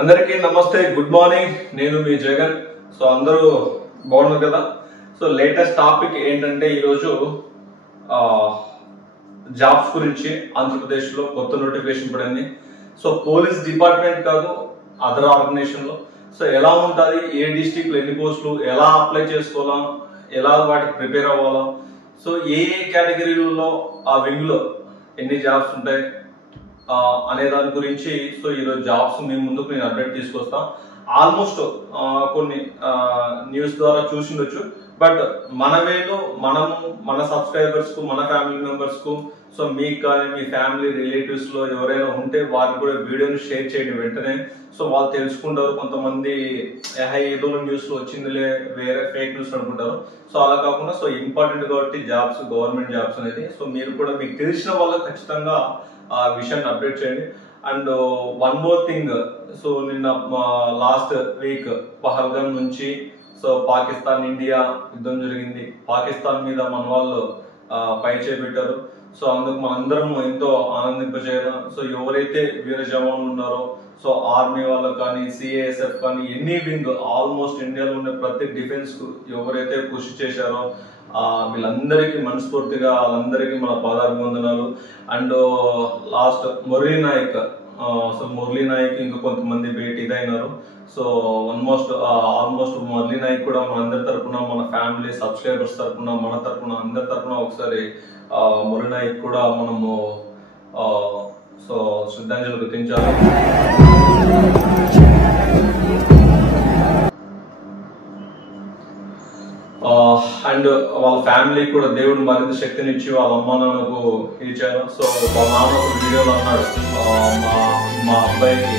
అందరికీ నమస్తే, good morning. నేను మీ జగన్. సో అందరూ బాగున్నారు కదా. సో లేటెస్ట్ టాపిక్ ఏంటంటే ఈరోజు జాబ్స్ గురించి ఆంధ్రప్రదేశ్ లో కొత్త నోటిఫికేషన్ పడింది. సో పోలీస్ డిపార్ట్మెంట్ కాదు, అదర్ ఆర్గనైజేషన్ లో సో ఎలా ఉంటుంది, ఏ డిస్ట్రిక్ట్ లో ఎన్ని పోస్టులు, ఎలా అప్లై చేసుకోవాలా, ఎలా వాటికి ప్రిపేర్ అవ్వాలా, సో ఏ కేటగిరీలో ఆ వింగ్ లో ఎన్ని జాబ్స్ ఉంటాయి అనే దాని గురించి సో ఈరోజు జాబ్స్ మీ ముందుకు నేను అప్డేట్ తీసుకొస్తా. ఆల్మోస్ట్ కొన్ని న్యూస్ ద్వారా చూసిండొచ్చు, బట్ మన వేలో మనము మన సబ్స్క్రైబర్స్ కు, మన ఫ్యామిలీ మెంబర్స్ కు, సో మీకు కానీ మీ ఫ్యామిలీ రిలేటివ్స్ లో ఎవరైనా ఉంటే వారికి కూడా వీడియోని షేర్ చేయండి వెంటనే. సో వాళ్ళు తెలుసుకుంటారు. కొంతమంది ఏదో న్యూస్ లో వచ్చిందిలే, వేరే ఫేక్ న్యూస్ అనుకుంటారు. సో అలా కాకుండా సో ఇంపార్టెంట్ కాబట్టి జాబ్స్, గవర్నమెంట్ జాబ్స్ అనేది సో మీరు కూడా మీకు తెలిసిన వాళ్ళకి ఖచ్చితంగా ఆ విషయాన్ని అప్డేట్ చేయండి. And one more thing, so నిన్న లాస్ట్ వీక్ పహల్గాం నుంచి సో పాకిస్తాన్ ఇండియా యుద్ధం జరిగింది. పాకిస్తాన్ మీద మన వాళ్ళు పై చేపెట్టారు. సో అందుకు మనందరం ఎంతో ఆనందింపజేయాలి. సో ఎవరైతే వీర జవాన్లు ఉన్నారో, సో ఆర్మీ వాళ్ళకు కానీ, సిఐఎస్ఎఫ్ కానీ, ఎనీ వింగ్ ఆల్మోస్ట్ ఇండియాలో ఉన్న ప్రతి డిఫెన్స్ కు ఎవరైతే కృషి చేశారో వీళ్ళందరికీ మనస్ఫూర్తిగా వాళ్ళందరికీ మన పాదాభివందనాలు. And last Murali Nayak, so Murali Nayak ఇంకా కొంతమంది ఇదైనారు. సో ఆల్మోస్ట్ మురళీ నాయక్ కూడా మన అందరి తరఫున, మన ఫ్యామిలీ సబ్స్క్రైబర్స్ తరఫున, మన తరఫున, అందరి తరఫున ఒకసారి మురళీ నాయక్ కూడా మనము సో శ్రద్ధాంజలి గుర్తించాలి. అండ్ వాళ్ళ ఫ్యామిలీ కూడా దేవుడు మరింత శక్తినిచ్చి వాళ్ళ అమ్మ నాన్నకు ఇచ్చారు. సో వాళ్ళ నాన్న ఒక వీడియోలో అన్నాడు, మా అబ్బాయికి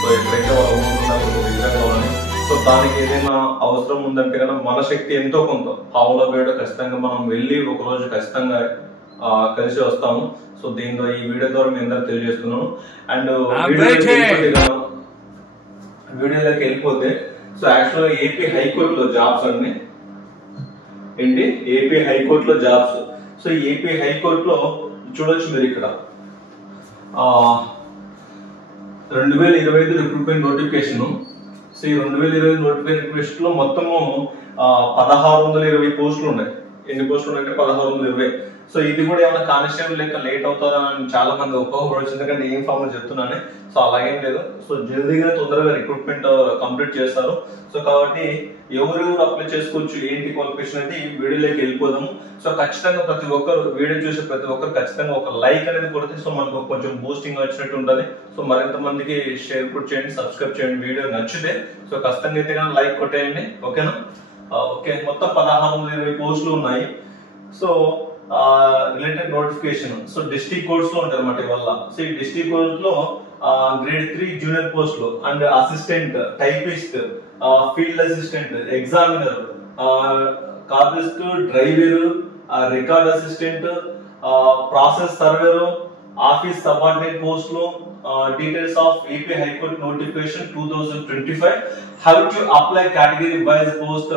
సో ఎప్పుడైతే వాళ్ళ ఊరుకున్నారు విగ్రహాలని, సో దానికి ఏదైనా అవసరం ఉందంటే కనుక మన శక్తి ఎంతో కొంత పావుల వేడ ఖచ్చితంగా మనం వెళ్ళి ఒక రోజు ఖచ్చితంగా కలిసి వస్తాము. సో దీంతో ఈ వీడియో ద్వారా మీ అందరూ తెలియజేస్తున్నాను. అండ్ వీడియోలోకి వెళ్ళిపోతే సో యాక్చువల్గా ఏపీ హైకోర్టులో జాబ్స్ అన్ని ఏంటి, ఏపీ హైకోర్టులో జాబ్స్. సో ఏపీ హైకోర్టులో చూడొచ్చు మీరు ఇక్కడ 2025 రిక్రూట్మెంట్ నోటిఫికేషన్. సో ఈ 2025 నోటిఫికేషన్ లో మొత్తము 1620 పోస్టులు ఉన్నాయి. ఎన్ని పోస్టులు ఉన్నాయంటే 1620. సో ఇది కూడా ఏమైనా కానిస్టేబుల్ లెక్క లేట్ అవుతుందా అని చాలా మంది ఒక్కొక్కరు, ఎందుకంటే ఏం ఫామ్ చెప్తున్నాను. సో అలాగేం లేదు. సో జల్దీగా తొందరగా రిక్రూట్మెంట్ కంప్లీట్ చేస్తారు. సో కాబట్టి ఎవరెవరు అప్లై చేసుకోవచ్చు, ఏంటి క్వాలిఫికేషన్ అనేది వీడియోలోకి వెళ్ళిపోదాము. సో ఖచ్చితంగా ప్రతి ఒక్కరు వీడియో చూసే ప్రతి ఒక్కరు ఖచ్చితంగా ఒక లైక్ అనేది కొడితే సో మనకు కొంచెం బూస్టింగ్ వచ్చినట్టు ఉంటుంది. సో మరింత మందికి షేర్ కూడా చేయండి, సబ్స్క్రైబ్ చేయండి. వీడియో నచ్చితే సో ఖచ్చితంగా అయితే కానీ లైక్ కొట్టేయండి, ఓకేనా? ఓకే, మొత్తం 1620 పోస్టులు ఉన్నాయి. So related notification so district courts లో ఉంటాయి అన్నమాట వల్ల. సో ఈ డిస్ట్రిక్ట్ కోర్ట్స్ లో గ్రేడ్ 3 జూనియర్ పోస్టులు and assistant, typist, field assistant, examiner, కార్డిస్ట్, driver, record assistant, process server, office subordinate పోస్టులు. Details of AP high court notification 2025, how to apply category wise post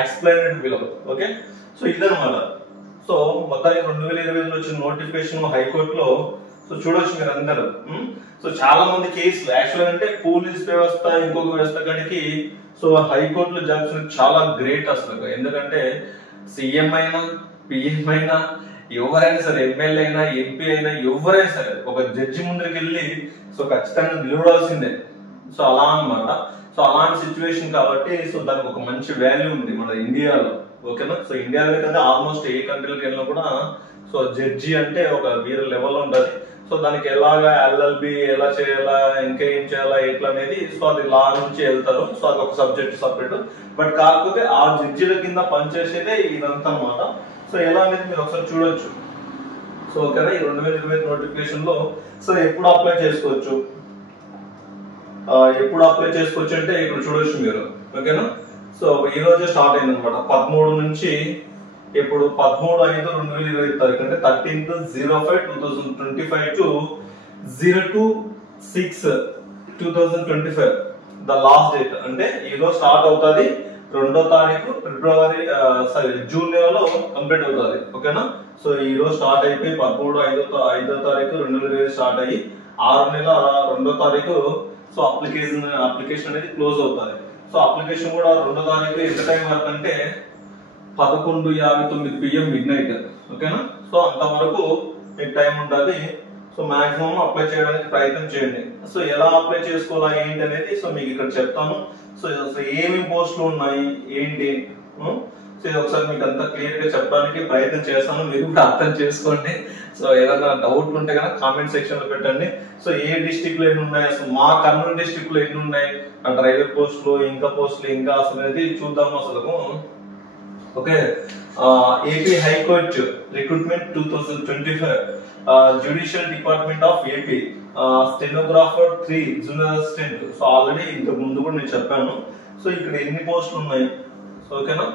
explained below. Okay, so ఇదన్నమాట. So మొత్తానికి 2020 వచ్చిన notification హైకోర్టులో so చూడొచ్చు మీరు అందరూ. So చాలా మంది కేసులు యాక్చువల్ అంటే పోలీస్ వ్యవస్థ ఇంకొక వ్యవస్థ కాడికి సో హైకోర్టులో జాబ్స్ చాలా గ్రేట్ అసలు. ఎందుకంటే సీఎం అయినా, పిఎం అయినా, ఎవరైనా సరే, ఎమ్మెల్యే అయినా, ఎంపీ అయినా, ఎవరైనా సరే ఒక జడ్జి ముందుకు వెళ్ళి సో ఖచ్చితంగా నిలబడాల్సిందే. సో అలా అన్నమాట. సో అలాంటి సిచ్యువేషన్ కాబట్టి సో దానికి ఒక మంచి వాల్యూ ఉంది మన ఇండియాలో, ఓకేనా? సో ఇండియాలో కదా ఆల్మోస్ట్ ఏ కంట్రీలకు వెళ్ళినా కూడా సో జడ్జి అంటే ఒక వీర లెవెల్ ఉంటుంది. సో దానికి ఎలాగా ఎల్ఎల్బి ఎలా చేయాలా, ఇంకా ఏం చేయాలా, ఎట్లా అనేది సో అది లా నుంచి వెళ్తారు. సో అది ఒక సబ్జెక్ట్ సపరేట్. బట్ కాకపోతే ఆ జడ్జిల కింద పనిచేసేదే ఇదంతా అన్నమాట. సో ఎలా అనేది మీరు ఒకసారి చూడొచ్చు. సో ఓకేనా, ఈ 2020 నోటిఫికేషన్ లో సో ఎప్పుడు అప్లై చేసుకోవచ్చు, అంటే ఇప్పుడు చూడొచ్చు మీరు, ఓకేనా? సో ఈ రోజే స్టార్ట్ అయింది అనమాట. 13 నుంచి ఇప్పుడు 13/5/2020 అంటే 13/05/2025 టు 02/6/2025 ద లాస్ట్ డేట్. అంటే ఈరోజు స్టార్ట్ అవుతుంది. 2వ తారీఖు జూన్ నెలలో కంప్లీట్ అవుతుంది, ఓకేనా? సో ఈ రోజు స్టార్ట్ అయిపోయి 13/5/2020 స్టార్ట్ అయ్యి 6 నెల 2వ తారీఖు సో అప్లికేషన్ అనేది క్లోజ్ అవుతుంది. సో అప్లికేషన్ కూడా 2వ తారీఖు ఎంత టైం వరకు అంటే 11:59 PM మిడ్నైట్. ఓకేనా? సో అంతవరకు మీకు టైం ఉంటుంది. సో మాక్సిమం అప్లై చేయడానికి ప్రయత్నం చేయండి. సో ఎలా అప్లై చేసుకోవాలా ఏంటి అనేది సో మీకు ఇక్కడ చెప్తాను. సో ఏమేమి పోస్టులు ఉన్నాయి ఏంటి, సో ఇది ఒకసారి మీకు అంతా క్లియర్ గా చెప్పడానికి ప్రయత్నం చేస్తాను. మీరు కూడా అర్థం చేసుకోండి. సో ఏదైనా డౌట్ ఉంటే కనుక కామెంట్ సెక్షన్ లో పెట్టండి. సో ఏ డిస్ట్రిక్ట్ లో ఎన్ని ఉన్నాయి, అసలు మా కర్నూలు డిస్ట్రిక్ట్ లో ఎన్ని ఉన్నాయి, ఆ డ్రైవర్ పోస్టులు ఇంకా అసలు అనేది చూద్దాము అసలు. Okay, AP high court recruitment 2025, judicial department of AP, stenographer 3 junior assistant. So already ఇంతకు ముందు కూడా నేను చెప్పాను. సో ఇక్కడ ఎన్ని పోస్టులు ఉన్నాయి. సో ఓకేనా?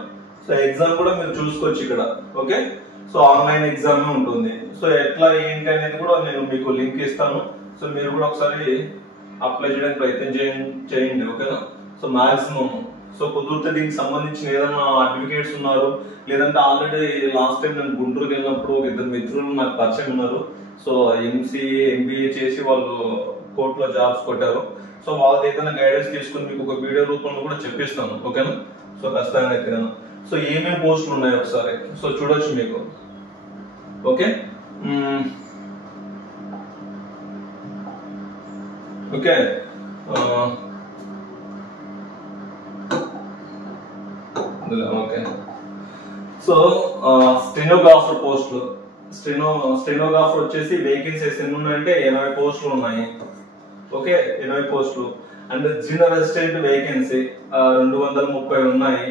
సో ఎగ్జామ్ కూడా మీరు చూసుకోవచ్చు ఇక్కడ. ఓకే, సో ఆన్లైన్ ఎగ్జామ్ ఉంటుంది. సో ఎట్లా ఏంటి అనేది కూడా నేను మీకు లింక్ ఇస్తాను. సో మీరు కూడా ఒకసారి అప్లై చేయడానికి ప్రయత్నం చేయండి. ఓకేనా? సో మాక్సిమం సో కుదిరితే దీనికి సంబంధించిన ఏదైనా అడ్వకేట్స్ ఉన్నారు, లేదంటే ఆల్రెడీ లాస్ట్ టైం నేను గుంటూరుకి వెళ్ళినప్పుడు 2 మిత్రులు నాకు పరిచయం ఉన్నారు. సో ఎంసీఏ ఎంబీఏ చేసి వాళ్ళు కోర్టులో జాబ్స్ కొట్టారు. సో వాళ్ళది ఏదైనా గైడెన్స్ తీసుకుని మీకు ఒక వీడియో రూపంలో కూడా చెప్పిస్తాను. ఓకేనా? సో ఖచ్చితంగా అయితే సో ఏమేమి పోస్టులు ఉన్నాయి ఒకసారి సో చూడొచ్చు మీకు. Okay, okay, okay. So stenographer పోస్టులు, స్టెనోగ్రాఫర్ వచ్చేసి వేకెన్సీస్ ఎన్ని ఉన్నాయంటే 80 పోస్టులు ఉన్నాయి. ఓకే, 80 పోస్టులు. అండ్ జూనియర్ అసిస్టెంట్ వేకెన్సీ 230 ఉన్నాయి.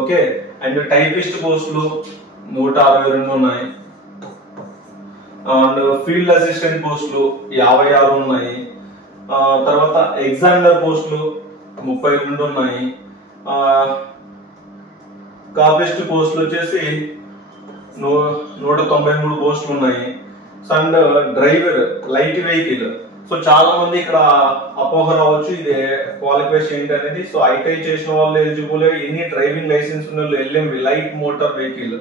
ఓకే, అండ్ టైపిస్ట్ పోస్టులు 162 ఉన్నాయి. అండ్ ఫీల్డ్ అసిస్టెంట్ పోస్టులు 56 ఉన్నాయి. తర్వాత ఎగ్జామినర్ పోస్టులు 32 ఉన్నాయి. కాపిస్ట్ పోస్టులు వచ్చేసి 193 పోస్టులు ఉన్నాయి. And driver light vehicle. So చాలా మంది ఇక్కడ అపోహ రావచ్చు ఇది క్వాలిఫికేషన్ ఏంటి అనేది. సో ఐటీఐ చేసిన వాళ్ళు ఎలిజిబుల్, ఎన్ని డ్రైవింగ్ లైసెన్స్ ఉన్న వాళ్ళు LMV light motor vehicle.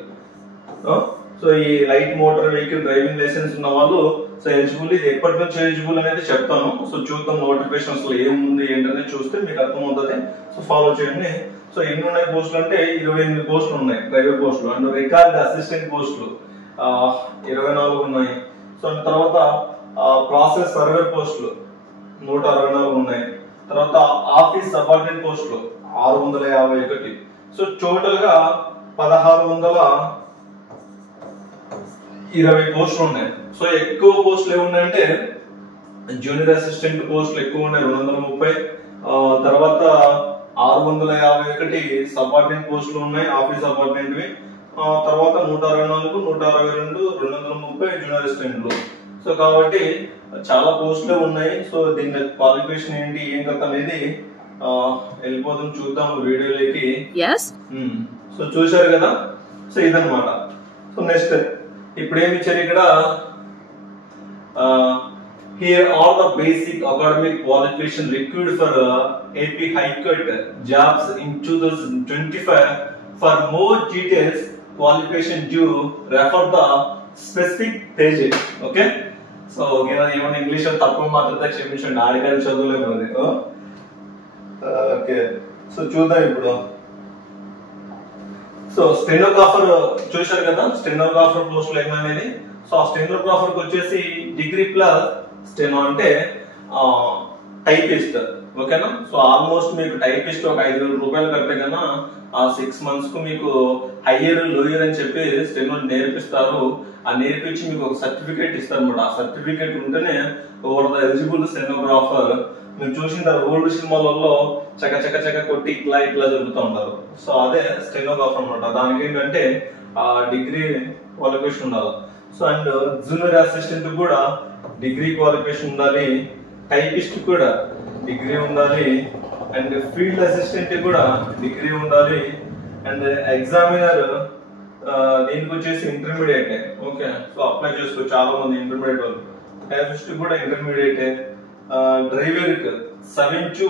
So ఈ light motor vehicle driving licence ఉన్న వాళ్ళు సో ఎలిజిబుల్. ఇది ఎప్పటి నుంచి ఎలిజిబుల్ అనేది చెప్తాను. సో చూద్దాం నోటిఫికేషన్ అసలు ఏముంది ఏంటనేది చూస్తే మీకు అర్థమవుతుంది. సో ఫాలో చేయండి. సో ఎన్ని ఉన్నాయి పోస్టులు అంటే 28 పోస్టులు ఉన్నాయి డ్రైవర్ పోస్టులు. అండ్ రికార్డ్ అసిస్టెంట్ పోస్టులు 24 ఉన్నాయి. సో తర్వాత ప్రాసెస్ సర్వర్ పోస్టులు 164 ఉన్నాయి. తర్వాత ఆఫీస్ సబార్డినేట్ పోస్టులు 651. సో టోటల్ గా 1620 పోస్టులు ఉన్నాయి. సో ఎక్కువ పోస్టులు ఏమున్నాయంటే జూనియర్ అసిస్టెంట్ పోస్టులు ఎక్కువ ఉన్నాయి 230. తర్వాత 651 సబార్డినేట్ పోస్టులు ఉన్నాయి ఆఫీస్ సబార్డినేట్వి. తర్వాత 164, 162, 230 జూనియర్ అసిస్టెంట్లు. సో కాబట్టి చాలా పోస్టులు ఉన్నాయి. సో దీని క్వాలిఫికేషన్ ఏంటి ఏం కథ అనేది వెళ్ళిపోతాం, చూద్దాం వీడియోలోకి. సో చూశారు కదా. సో ఇదన్నమాట. సో నెక్స్ట్ ఇప్పుడు ఏమి ఇచ్చారు ఇక్కడ, here are the basic academic qualification required for AP High Court jobs in 2025. For more details qualification due refer the specific page. Okay, so ఏమన్నా ఇంగ్లీష్ లో తప్పులు మాట్లాడితే క్షమించండి, ఆడికాడి చదువులేదు అది. ఓకే, సో చూద్దాం ఇప్పుడు. సో స్టెనోగ్రాఫర్ చూశారు కదా, స్టెనోగ్రాఫర్ పోస్టులు ఏమనేది. సో ఆ స్టెనోగ్రాఫర్ కి వచ్చేసి డిగ్రీ ప్లస్ స్టెనో అంటే టైపిస్ట్. ఓకేనా? సో ఆల్మోస్ట్ మీకు టైపిస్ట్ ఒక 5,000 రూపాయలు కడితే కన్నా ఆ 6 months కు మీకు హయ్యర్ లోయర్ అని చెప్పి స్టెనో నేర్పిస్తారు. ఆ నేర్పించి మీకు ఒక సర్టిఫికేట్ ఇస్తారు అన్నమాట. ఆ సర్టిఫికేట్ ఉంటేనే ఓవర్ ద ఎలిజిబుల్ స్టెనోగ్రాఫర్. మీరు చూసిన ఓల్డ్ సినిమాలలో చక్క చక్క చక్క కొట్టి ఇట్లా ఇట్లా జరుగుతూ ఉంటారు. సో అదే స్టెనోగ్రాఫర్ అన్నమాట. దానికి ఏంటంటే ఆ డిగ్రీ క్వాలిఫికేషన్ ఉండాలి. సో అండ్ జూనియర్ అసిస్టెంట్ కూడా డిగ్రీ క్వాలిఫికేషన్ ఉండాలి. టైపిస్ట్ కూడా డిగ్రీ ఉండాలి. అండ్ ఫీల్డ్ అసిస్టెంట్ కూడా డిగ్రీ ఉండాలి. అండ్ ఎగ్జామినర్ దీనికి వచ్చేసి ఇంటర్మీడియట్. ఓకే, సో అప్లై చేసుకో చాలా మంది ఇంటర్మీడియట్ వాళ్ళు. టైపిస్ట్ కూడా intermediate. Driver 7 to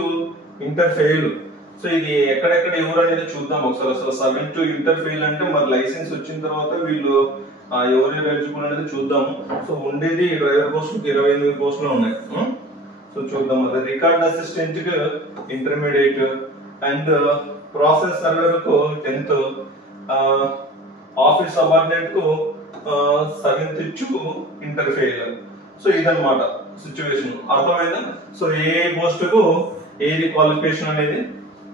inter fail. So ఇది ఎక్కడెక్కడ ఎవరు అనేది చూద్దాం ఒకసారి. అసలు 7 to ఇంటర్ ఫెయిల్ అంటే మరి లైసెన్స్ వచ్చిన తర్వాత వీళ్ళు ఎవరు ఎలిజిబుల్ అనేది చూద్దాము. సో ఉండేది డ్రైవర్ పోస్ట్ 28 పోస్టులు ఉన్నాయి. సో చూద్దాం. అది రికార్డ్ అసిస్టెంట్ కు ఇంటర్మీడియట్ అండ్ ప్రాసెస్ సర్వర్ కు 10th, ఆఫీస్ సబార్డినేట్ కు 7th ఇచ్చు ఇంటర్ ఫెయిల్. సో ఇదన్నమాట సిచ్యువేషన్. అర్థమైందా? సో ఏ పోస్ట్ కు ఏది క్వాలిఫికేషన్ అనేది.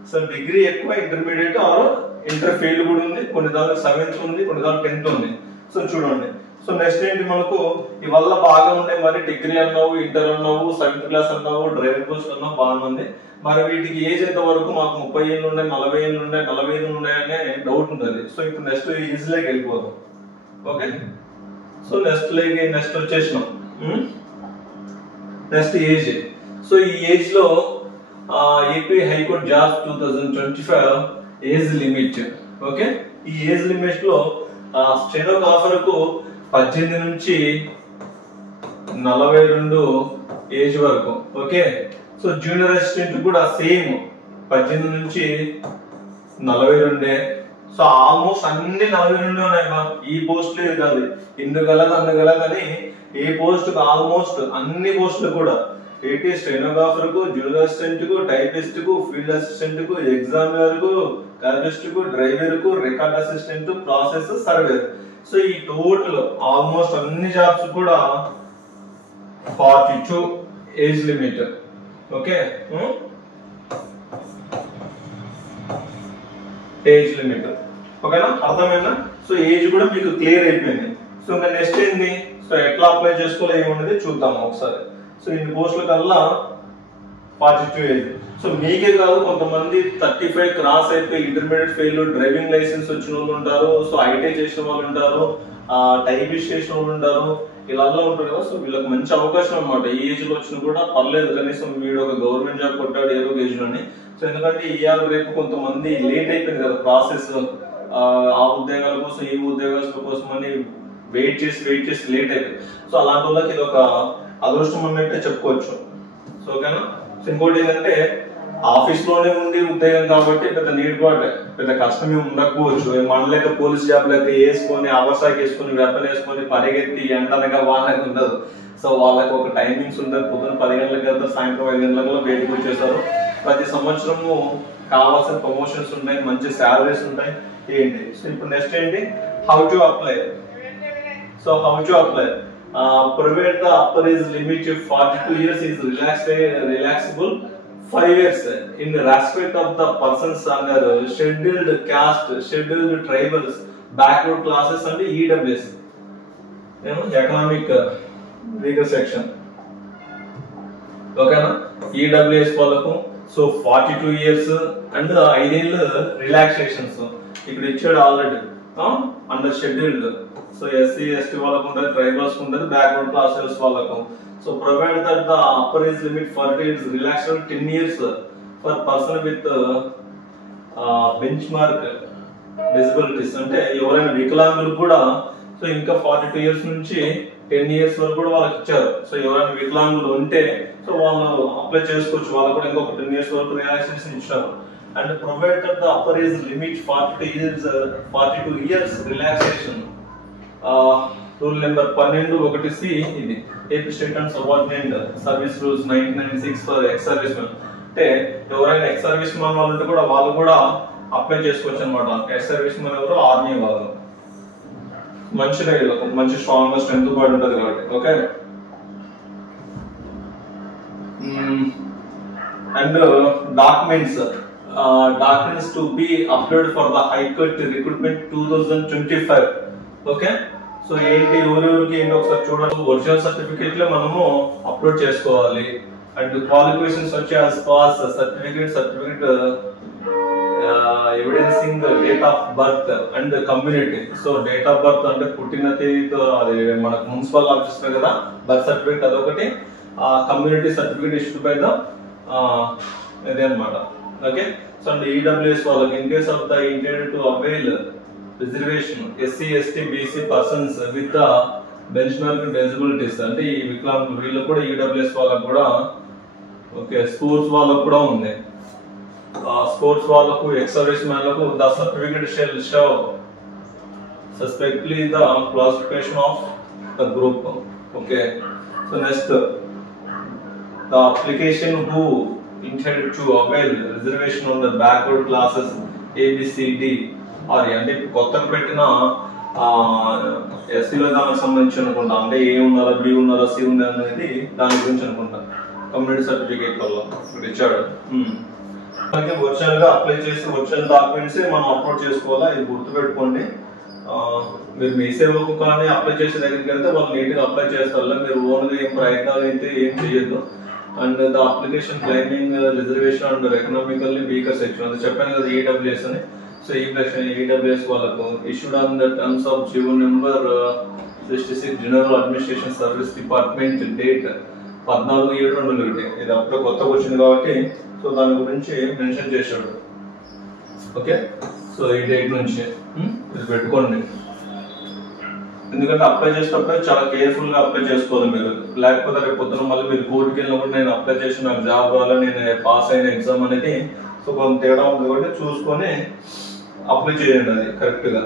సో డిగ్రీ ఎక్కువ, ఇంటర్మీడియట్ ఆర్ ఇంటర్ ఫెయిల్ కూడా ఉంది, కొన్ని దాంట్లో 7th ఉంది, కొన్ని దాంట్లో 10th ఉంది. సో చూడండి. సో నెక్స్ట్ ఏంటి మనకు ఇవల్ల బాగా ఉంటాయి. మరి డిగ్రీ అన్నావు, ఇంటర్ అన్నావు, 7th క్లాస్ అన్నావు, డ్రైవింగ్ పోస్ట్ అన్నావు, బాగుంది. మరి వీటికి ఏజ్ ఎంత వరకు మాకు 30 ఏళ్ళు ఉన్నాయి, 40 ఏళ్ళు ఉన్నాయి, 45 ఉన్నాయి అనే డౌట్ ఉంటుంది. సో ఇప్పుడు నెక్స్ట్ ఈజీలోకి వెళ్ళిపోదాం. ఓకే. సో నెక్స్ట్ వచ్చేసినాం. Next age. సో ఈ ఏజ్ లో AP high court jobs 2025 age limit. Okay. ఈ ఏజ్ లిమిట్ లో స్టెనోగ్రాఫర్ కు 18 నుంచి 42 ఏజ్ వరకు. ఓకే. సో జూనియర్ అసిస్టెంట్ కూడా సేమ్ 18 నుంచి 42. సో ఆల్మోస్ట్ అన్ని 42 ఉన్నాయి. ఈ పోస్ట్ లేదు కాదు, ఇందుగలదు అందుగలదని ఏ పోస్ట్ ఆల్మోస్ట్ అన్ని పోస్టులు కూడా ఏటీ స్టెనోగ్రాఫర్ కు, జూనియర్ అసిస్టెంట్ కు, టైపిస్ట్ కు, ఫీల్డ్ అసిస్టెంట్ కు, ఎగ్జామినర్ కు, కార్పిస్ట్ కు, డ్రైవర్ కు, record assistant, process surveyor. So ఈ టోటల్ ఆల్మోస్ట్ అన్ని జాబ్స్ కూడా 42 age limit. Okay. Age limit. ఓకేనా? అర్థమైందా? సో ఏజ్ కూడా మీకు క్లియర్ అయిపోయింది. సో ఇంకా నెక్స్ట్ ఏంది? సో ఎట్లా అప్లై చేసుకోవాలి ఏమున్నది చూద్దాం ఒకసారి. సో ఇన్ని పోస్టుల కల్లా 42 ఏజ్. సో మీకే కాదు, కొంతమంది 35 క్రాస్ అయిపోయి ఇంటర్మీడియట్ ఫెయిల్, డ్రైవింగ్ లైసెన్స్ వచ్చిన వాళ్ళు ఉంటారు, సో ఐటీ చేసిన వాళ్ళు ఉంటారు, టైపిస్ట్ చేసిన వాళ్ళు ఉంటారు, ఇలా ఉంటారు కదా. సో వీళ్ళకి మంచి అవకాశం అన్నమాట. ఈ ఏజ్ లో వచ్చినా కూడా పర్లేదు, కనీసం వీడు ఒక గవర్నమెంట్ జాబ్ కొట్టాడు ఏదో ఏజ్ లోని. సో ఎందుకంటే ఇవాళ రేపు కొంతమంది లేట్ అయిపోయింది కదా ప్రాసెస్, ఆ ఉద్యోగాల కోసం ఈ ఉద్యోగాల కోసం అని వెయిట్ చేసి లేట్ అయిపోయింది. సో అలాంటి వాళ్ళకి ఇది ఒక అదృష్టం అన్నట్టే చెప్పుకోవచ్చు. సో ఓకేనా? సో ఇంకోటి ఏంటంటే ఆఫీస్ లోనే ఉండి ఉద్యోగం కాబట్టి పెద్ద నీడ్పాటు, పెద్ద కష్టమే ఉండకపోవచ్చు. మన లెక్క పోలీస్ జాబ్ లెక్క వేసుకొని అవసాకి వేసుకొని వెపన్ వేసుకొని పరిగెత్తి ఎండనగా వాళ్ళకి ఉండదు. సో వాళ్ళకి ఒక టైమింగ్స్ ఉంటుంది. పొద్దున్న 10 గంటలకు వెళ్తారు, సాయంత్రం 5 గంటలకు బయటకు వచ్చేస్తారు. ప్రతి సంవత్సరము కావాల్సిన ప్రమోషన్స్ ఉంటాయి, మంచి శాలరీస్ ఉంటాయి. ఏంటి? సో ఇప్పుడు నెక్స్ట్ ఏంటి? How to apply. So how to apply. Provided the upper age limit of 42 years is relaxable 5 years in respect of the persons under scheduled caste, scheduled tribals, backward classes and EWS, economic weaker section. Okay na? EWS వాళ్ళకు so 42 years and 5 ఏళ్ళు relaxations ఇక్కడ ఇచ్చాడు already. Under scheduled. So SC ST వాళ్ళకు ఉంటుంది, tribals ఉంటుంది, backward classes వాళ్ళకు. So provide that the upper age limit for it's relaxed 10 years for person with bench mark disabilities. అంటే ఎవరైనా వికలాంగులు కూడా సో ఇంకా 42 years నుంచి 10 years వరకు కూడా వాళ్ళకి ఇచ్చారు. సో ఎవరైనా వికలాంగులు ఉంటే సో వాళ్ళు అప్లై చేసుకోవచ్చు. వాళ్ళకు కూడా ఇంకొక 10 years వరకు రిలాక్సేషన్ ఇచ్చారు. And provide that the upper age limit 42 years relaxation. Rule number 12(1)(c) ఇది AP state and subordinate service rules 1996 for X service men. అంటే ఎవరైనా ఎక్స్ సర్వీస్ మెన్ వాళ్ళు ఉంటే కూడా వాళ్ళు కూడా అప్లై చేసుకోవచ్చు అనమాట. ఎక్స్ సర్వీస్ మెన్ ఎవరు? ఆర్మీ వాళ్ళు. మంచిగా మంచి స్ట్రాంగ్ స్ట్రెంత్ బాడీ ఉంటుంది కాబట్టి. Okay. And documents to be upload for the high court recruitment 2025. Okay. So ఏంటి ఎవరెవరికి ఏంటి ఒకసారి చూడాలి. ఒరిజినల్ సర్టిఫికేట్ మనము అప్లోడ్ చేసుకోవాలి. అండ్ క్వాలిఫికేషన్స్ వచ్చి pass certificate evidencing date of birth and community. So date of birth అంటే పుట్టిన తేదీతో, అది మనకు మున్సిపల్ ఆఫీసర్ కదా, బర్త్ సర్టిఫికేట్ అదొకటి, community certificate issued by the ఇదే అనమాట. ఓకే. సో అండ్ ఈడబ్ల్యూఎస్ వాళ్ళకి in case of the intended to avail reservation SC ST BC persons with the bench mark disabilities. అంటే ఈ వికలాంగులు వీళ్ళు కూడా ఈడబ్ల్యూఎస్ వాళ్ళకు కూడా. ఓకే. స్పోర్ట్స్ వాళ్ళకు కూడా ఉంది. స్పోర్ట్స్ వాళ్ళకు ఎక్స్ సర్వీస్ మ్యాన్లకు the certificate shall show respectively the classification of the group. Okay. So next the application who intended to avail reservation on the backward classes ABCD or అంటే కొత్తగా పెట్టిన ఎస్సీలో దానికి సంబంధించి అనుకుంటా, అంటే ఏ ఉన్నారా బి ఉన్నారా సి ఉంది అనేది దాని గురించి అనుకుంటా. కమ్యూనిటీ సర్టిఫికేట్ వల్ల ఇచ్చాడు. మనకి ఒరిజినల్ గా అప్లై చేసి ఒరిజినల్ డాక్యుమెంట్స్ మనం అప్లోడ్ చేసుకోవాలా, ఇది గుర్తుపెట్టుకోండి. మీరు మీ సేవకు కానీ అప్లై చేసే దగ్గరికి వెళ్తే వాళ్ళు నీట్ గా అప్లై చేస్తారు, మీరు ఓన్ గా ఏం ప్రయత్నాలు అయితే ఏం చేయొద్దు. And the application claiming reservation and economically weaker section అది చెప్పాను కదా, ఈడబ్ల్యూఎస్ అని. సో ఈ ఈడబ్ల్యూఎస్ వాళ్ళకు issued on the terms of GO number 66 general administration service department date 14/7/2021. ఇది అప్పుడు కొత్తగా వచ్చింది కాబట్టి సో దాని గురించి మెన్షన్ చేశాడు. ఓకే, సో ఈ డేట్ నుంచి ఇది పెట్టుకోండి. ఎందుకంటే అప్లై చేసేటప్పుడు చాలా కేర్ఫుల్ గా అప్లై చేసుకోవాలి మీరు, లేకపోతే రేపు పొద్దున మళ్ళీ మీరు కోర్టుకి వెళ్ళినప్పుడు నేను అప్లై చేసి నాకు జాబ్ రావాలి, నేను పాస్ అయిన ఎగ్జామ్ అనేది సో కొంత తేడా ఉంది కాబట్టి చూసుకొని అప్లై చేయండి అది కరెక్ట్ గా.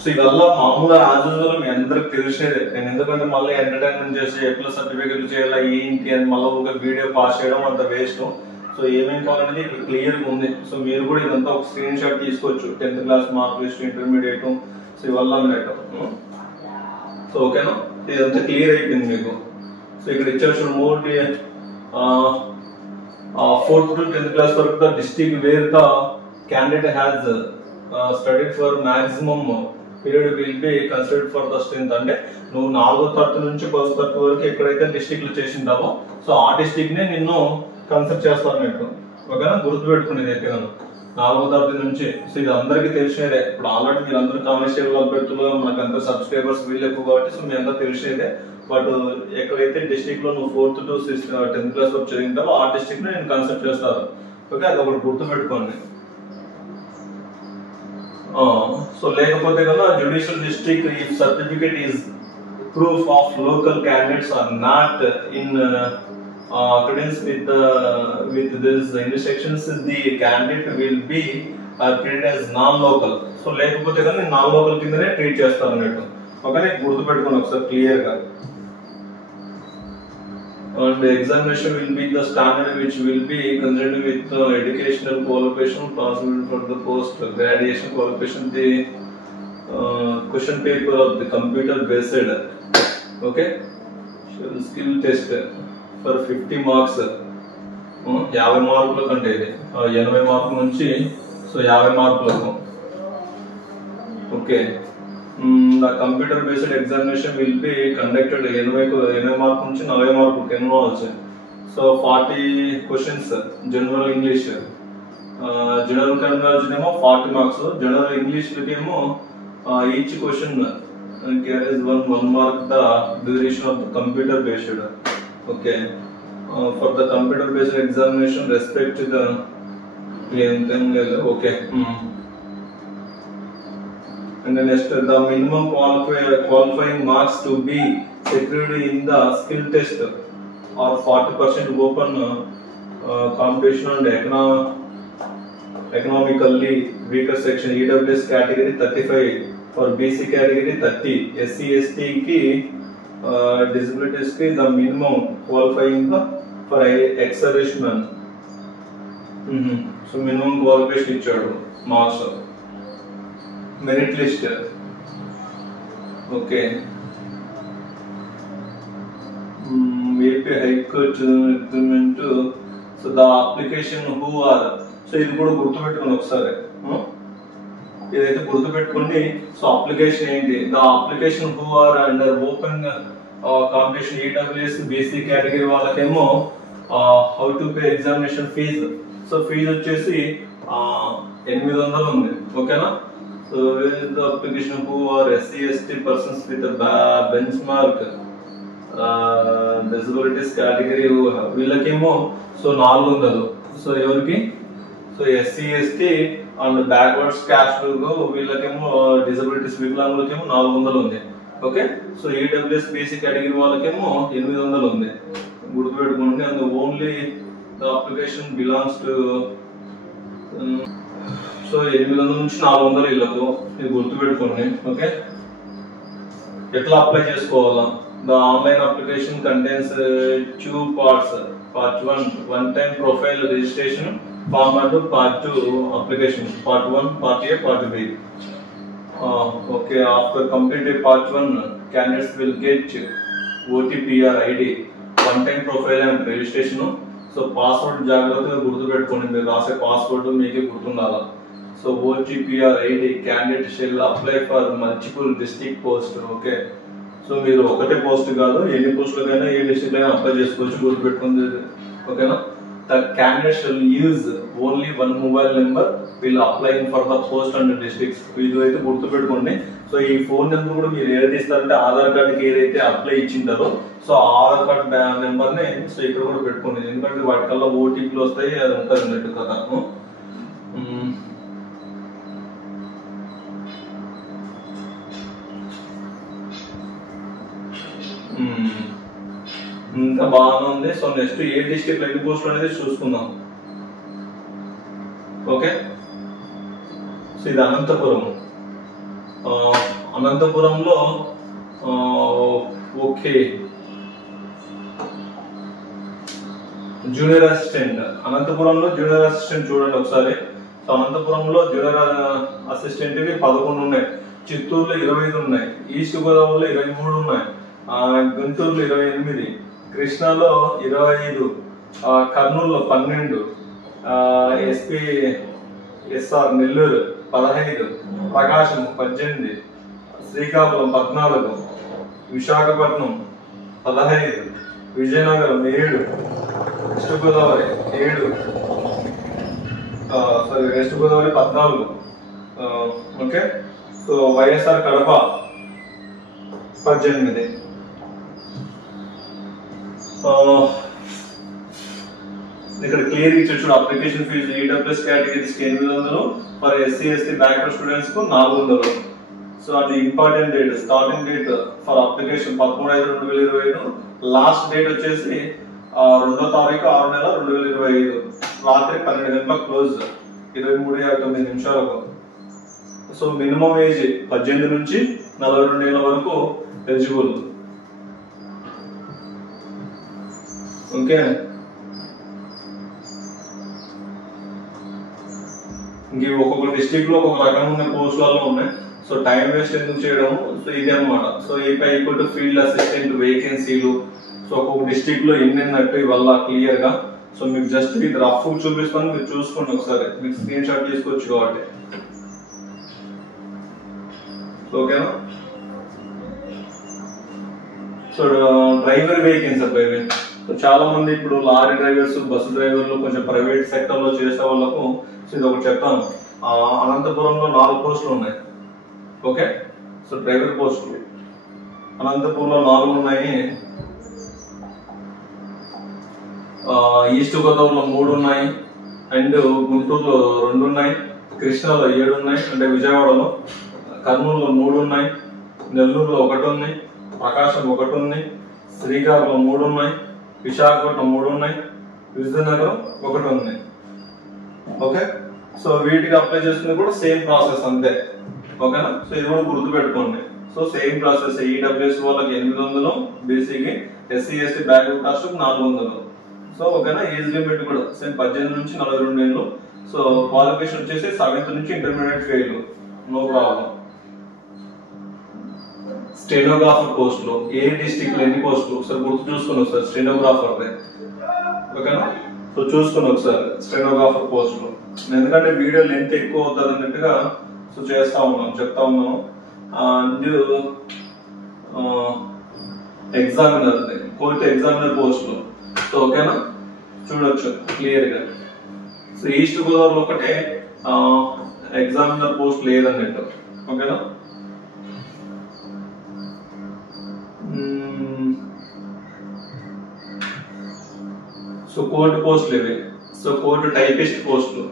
సో ఇవల్ల మామూలుగా యాజువల్ మీ అందరికి తెలిసేది. నేను ఎందుకంటే మళ్ళీ ఎంటర్టైన్మెంట్ చేసి ఎట్లా సర్టిఫికేట్లు చేయాలా ఏంటి అని మళ్ళీ ఒక వీడియో పాస్ చేయడం అంత వేస్ట్. సో ఏమేమి కావాలనేది ఇక్కడ క్లియర్ గా ఉంది. సో మీరు కూడా ఇదంతా ఒక స్క్రీన్ షాట్ తీసుకోవచ్చు, 10th class mark list, intermediate, so ఇవల్ల సో ఓకేనా, ఇదంతా క్లియర్ అయిపోయింది మీకు. సో ఇక్కడ ఇచ్చారు more 4th to 10th class వరకు the district where the candidate has studied for maximum period will be considered for the strength. అంటే నువ్వు 4వ తరగతి నుంచి 10వ తరగతి వరకు ఎక్కడైతే డిస్ట్రిక్ట్ లో చేసింటావో సో ఆ డిస్ట్రిక్ట్ నే నిన్ను కన్సిడర్ చేస్తాను మీకు. ఓకేనా, గుర్తుపెట్టుకునేది అయితే 4వ తరగతి నుంచి. సో ఇది అందరికీ తెలిసినదే. ఇప్పుడు ఆల్రెడీ మీరు అందరూ కానిస్టేబుల్ అభ్యర్థులు మనకు అందరూ సబ్స్క్రైబర్స్ వీళ్ళు ఎక్కువ కాబట్టి సో మీ అందరూ తెలిసినదే. బట్ ఎక్కడైతే డిస్ట్రిక్ట్ లో నువ్వు 4th to 10th క్లాస్ వరకు చదివింటావో ఆ డిస్ట్రిక్ట్ నేను కన్సిడర్ చేస్తాను. ఓకే, అది ఒకటి గుర్తుపెట్టుకోండి. సో లేకపోతే కదా judicial district if certificate is proof of local candidates are not in accordance with this intersections, the candidate will be treated as non-local. So లేకపోతే కదా నేను non-local కిందనే ట్రీట్ చేస్తాను అన్నట్టు. ఓకే, గుర్తుపెట్టుకోండి ఒకసారి క్లియర్ గా. And examination will be the standard which will be concerned with educational qualification, possible for the post graduation qualification, the question paper of the computer based. Okay, skill test for 50 marks, 50 మార్కుల కంటే ఇది 80 మార్కుల నుంచి so 50 మార్కులకు. Okay, the computer based examination will be conducted 80 మార్కుల నుంచి 40 మార్కులకు ఎన్నో వచ్చాయి. So 40 questions general English, general terminology ఏమో 40 మార్క్స్, జనరల్ ఇంగ్లీష్ ఏమో each question carries 1 mark the duration of the computer based. Okay, for the computer based examination respect to the okay. And then next, the minimum qualifying marks to be secured in the skill test or 40% open competition and economically weaker section EWS category 35, for BC category 30, SC ST ki disabilities ki the minimum qualifying for ex-serviceman. So minimum qualification ఇచ్చాడు marks. Merit list. Okay, AP high court agreement. So the application who are, so ఇది కూడా గుర్తుపెట్టుకోండి ఒకసారి. ఇదైతే గుర్తుపెట్టుకోండి. So application ఏంటి, the application who are under open competition EWS BC category వాళ్ళకేమో how to pay examination fee. So fee వచ్చేసి 800 ఉంది. ఓకేనా, so the application who are SC ST persons with benchmark disabilities category వీళ్ళకేమో so 400. So ఎవరికి, so SC ST and backwards caste వీళ్ళకేమో disabilities వికలాంగులకేమో 400 ఉంది. Okay, so EWS BC category వాళ్ళకేమో 800 ఉంది. గుర్తుపెట్టుకోండి. And only the application belongs to so 800 నుంచి 400 వీళ్ళకు, ఇది గుర్తుపెట్టుకోండి. ఓకే, ఎట్లా అప్లై చేసుకోవాలా The online application contains two parts. Part 1, one-time profile registration form, and part 2, application. Part 1, part A, part B. Okay, after completing part 1, candidates will get OTP or ID, one-time profile and registration. So password జాగ్రత్తగా గుర్తుపెట్టుకోండి, మీరు రాసే password మీకే గుర్తుండాలి. So OTP or ID candidate shall apply for multiple district post. Okay, so మీరు ఒకటే post కాదు, ఎన్ని పోస్టులకైనా ఏ డిస్ట్రిక్ట్ అయినా అప్లై చేసుకోవచ్చు, గుర్తుపెట్టుకుంది. ఓకేనా? The candidate shall use only one mobile number will applying for the post and districts. ఇది అయితే గుర్తుపెట్టుకోండి. సో ఈ ఫోన్ నెంబర్ కూడా మీరు ఏదైతే ఇస్తారంటే ఆధార్ కార్డుకి ఏదైతే అప్లై ఇచ్చింటారో సో ఆధార్ కార్డ్ నెంబర్ని సో ఇక్కడ కూడా పెట్టుకోండి, ఎందుకంటే వాటికల్లా ఓటీపీలు వస్తాయి, అది ఉంటుంది అన్నట్టు కదా. ఇంకా బాగానే ఉంది. సో నెక్స్ట్ ఏ డిస్ట్రిక్ట్ ఎన్ని పోస్టులు అనేది చూసుకుందాం. ఓకే, సో ఇది అనంతపురం. అనంతపురంలో ఓకే జూనియర్ అసిస్టెంట్, అనంతపురంలో జూనియర్ అసిస్టెంట్ చూడండి ఒకసారి. సో అనంతపురంలో జూనియర్ అసిస్టెంట్ 11 ఉన్నాయి, చిత్తూరులో 25 ఉన్నాయి, ఈస్ట్ గోదావరిలో 23 ఉన్నాయి, గుంటూరులో 28, కృష్ణాలో 25, కర్నూలులో 12, SR Nellore 15, Prakasam 18, Srikakulam 14, Visakhapatnam 15, Vizianagaram 7, west Godavari 7, west Godavari 14. Okay, so YSR Kadapa 18. ఇక్కడ క్లియర్ ఇచ్చాడు, application fee EWS categories 800, for SC ST backward students కు 400. సో అది important date, starting date for application 13/5/2025, last date వచ్చేసి 2వ తారీఖు 6/6/2025 రాత్రి 12 గంటలకు క్లోజ్, 23:09 సో మినిమం ఏజ్ 18 నుంచి 42 ఏళ్ళ వరకు ఎలిజిబుల్. ఓకే, ఇంక ఒక్కొక్క డిస్ట్రిక్ట్ లో ఒక్కొక్క రకమైన పోస్టులలో ఉన్నాయి. సో టైం వేస్ట్ ఎందుకు చేయడం, సో ఇది అనమాట. So equal to field assistant వేకెన్సీలు, సో ఒక్కొక్క డిస్ట్రిక్ట్ లో ఎన్నెన్నట్టు ఇవల్ల క్లియర్ గా. సో మీకు జస్ట్ ఇది రఫ్ చూపిస్తాను, మీరు చూసుకోండి ఒకసారి, మీకు స్క్రీన్ షాట్ తీసుకోవచ్చు కాబట్టి. ఓకేనా? So driver vacancy byway, so చాలా మంది ఇప్పుడు లారీ డ్రైవర్స్, బస్సు డ్రైవర్లు, కొంచెం ప్రైవేట్ సెక్టర్ లో చేసే వాళ్ళకు సో ఇది ఒకటి చెప్తాను. అనంతపురంలో 4 పోస్టులు ఉన్నాయి. ఓకే, సో డ్రైవర్ పోస్టులు అనంతపురంలో 4 ఉన్నాయి, ఈస్ట్ గోదావరిలో 3 ఉన్నాయి, అండ్ గుంటూరులో 2 ఉన్నాయి, కృష్ణాలో 7 ఉన్నాయి, అంటే విజయవాడలో, కర్నూలులో 3 ఉన్నాయి, నెల్లూరులో 1 ఉంది, ప్రకాశం 1 ఉంది, శ్రీకాకుళం 3 ఉన్నాయి, విశాఖపట్నం 3 ఉన్నాయి, విజయనగరం 1 ఉంది. ఓకే, సో వీటికి అప్లై చేసుకునే కూడా సేమ్ ప్రాసెస్ అంతే. ఓకేనా? సో ఇది కూడా గుర్తుపెట్టుకోండి. సో సేమ్ ప్రాసెస్, ఈడబ్ల్యూఎస్ వాళ్ళకి 800, బీసీకి, SC ST backward caste 400. So ఓకేనా? ఏజ్ లిమిట్ కూడా సేమ్ 18 నుంచి 42 ఏళ్ళు. సో క్వాలిఫికేషన్ వచ్చేసి 7th నుంచి intermediate fail, no problem. Stenographer పోస్టులు ఏ డిస్ట్రిక్ట్ లో ఎన్ని పోస్టులు ఒకసారి గుర్తు చూసుకుని ఒకసారి స్టెనోగ్రాఫర్. ఓకేనా? సో చూసుకుని ఒకసారి స్టెనోగ్రాఫర్ పోస్టులు, ఎందుకంటే వీడియో లెంత్ ఎక్కువ అవుతుంది అన్నట్టుగా సో చేస్తా ఉన్నాం, చెప్తా ఉన్నాం. ఎగ్జామినర్, కోర్టు ఎగ్జామినర్ పోస్టులు. సో ఓకేనా? చూడొచ్చు క్లియర్ గా. సో ఈస్ట్ గోదావరిలో ఒకటే ఎగ్జామినర్ పోస్ట్ లేదన్నట్టు. ఓకేనా? సో కోర్టు పోస్టులు ఇవి. సో కోర్టు టైపిస్ట్ పోస్టులు.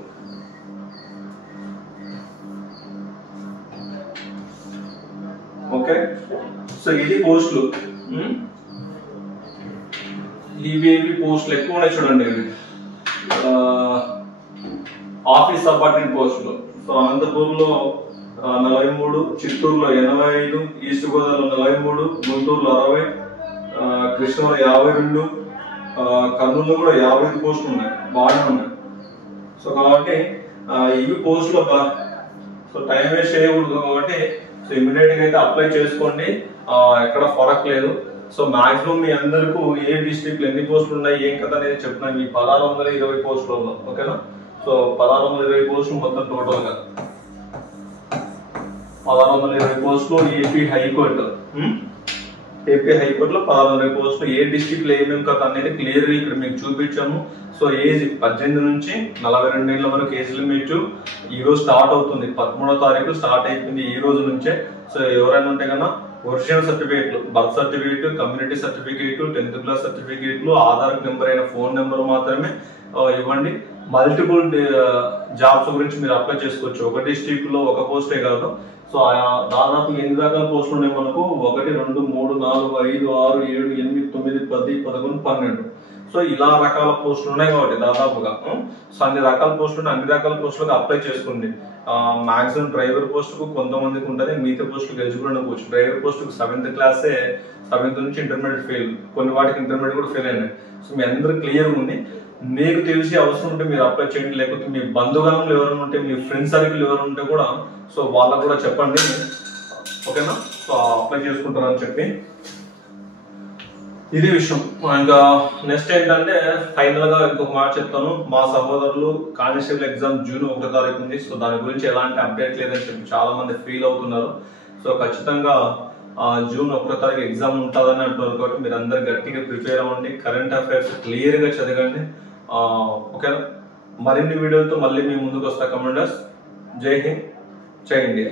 ఓకే, సో ఇది పోస్టులు. ఇవి పోస్టులు ఎక్కువ ఉన్నాయి చూడండి. ఇవి ఆఫీస్ సబార్డినేట్ పోస్టులు. సో అనంతపూర్లో 43, చిత్తూరులో 85, ఈస్ట్ గోదావరిలో 43, గుంటూరులో 60, కృష్ణలో 52, కర్నూలులో కూడా 55 పోస్టులు ఉన్నాయి, బాగానే ఉన్నాయి. సో కాబట్టి ఇవి పోస్టులు సో టైం వేస్ట్ చేయకూడదు కాబట్టి సో ఇమీడియట్ గా అయితే అప్లై చేసుకోండి, ఎక్కడ ఫరక్ లేదు. సో మాక్సిమం మీ అందరికీ ఏ డిస్ట్రిక్ట్ ఎన్ని పోస్టులు ఉన్నాయి ఏం కదా అనేది చెప్తున్నాను, మీ 1620 పోస్టులలో. ఓకేనా? సో 1620 పోస్టులు మొత్తం టోటల్ గా 1620 పోస్టులు. ఏపీ హైకోర్టులో 1620 పోస్టులు. ఏ డిస్ట్రిక్ట్ లో ఏమేమి కదా అనేది క్లియర్ ఇక్కడ మీకు చూపించాము. సో ఏజ్ 18 నుంచి 42 ఏళ్ల వరకు ఏజ్ లిమిట్ ఈ రోజు స్టార్ట్ అవుతుంది. 13వ తారీఖు స్టార్ట్ అయిపోయింది ఈ రోజు నుంచే. సో ఎవరైనా ఉంటే కన్నా ఒరిజినల్ సర్టిఫికేట్లు, birth certificate, community certificate, 10th class సర్టిఫికేట్లు, ఆధార్ నెంబర్ అయిన ఫోన్ నెంబర్ మాత్రమే ఇవ్వండి. మల్టిపుల్ జాబ్స్ గురించి మీరు అప్లై చేసుకోవచ్చు, ఒక డిస్ట్రిక్ట్ లో ఒక పోస్టే కాదు. సో దాదాపు 8 రకాల పోస్టులు ఉన్నాయి మనకు. 1, 2, 3, 4, 5, 6, 7, 8, 9, 10, 11, 12. సో ఇలా రకాల పోస్టులు ఉన్నాయి కాబట్టి దాదాపుగా సో అన్ని రకాల పోస్టులు, అన్ని రకాల పోస్టులకు అప్లై చేసుకోండి. మాక్సిమం డ్రైవర్ పోస్ట్ కు కొంతమందికి ఉంటుంది, మిగతా పోస్టులకు ఎలిజిబుల్ ఉండకపోవచ్చు. డ్రైవర్ పోస్ట్ కు 7th క్లాసే, 7th నుంచి ఇంటర్మీడియట్ ఫెయిల్, కొన్ని వాటికి ఇంటర్మీడియట్ కూడా ఫెయిల్ అయినాయి. సో మీ అందరూ క్లియర్ ఉంది. మీకు తెలిసి అవసరం ఉంటే మీరు అప్లై చేయండి, లేకపోతే మీ బంధుగణంలో ఎవరైనా ఉంటే, మీ ఫ్రెండ్ సర్కిల్ ఎవరైనా ఉంటే కూడా సో వాళ్ళకు కూడా చెప్పండి. ఓకేనా? సో అప్లై చేసుకుంటారని చెప్పి ఇది విషయం. ఇంకా నెక్స్ట్ ఏంటంటే ఫైనల్ గా ఇంకొక మాట చెప్తాను. మా సహోదరులు కానిస్టేబుల్ ఎగ్జామ్ జూన్ 1వ తారీఖు ఉంది. సో దాని గురించి ఎలాంటి అప్డేట్ లేదని చెప్పి చాలా మంది ఫీల్ అవుతున్నారు. సో ఖచ్చితంగా జూన్ 1వ తారీఖు ఎగ్జామ్ ఉంటుందని అంటున్నారు కాబట్టి మీరు అందరు గట్టిగా ప్రిపేర్ అవ్వండి. కరెంట్ అఫైర్స్ క్లియర్ గా చదవండి. ఓకేనా? మరిన్ని వీడియోలతో మళ్ళీ మీ ముందుకు వస్తా కమాండర్స్. జై హింద్, జై ఇండియా.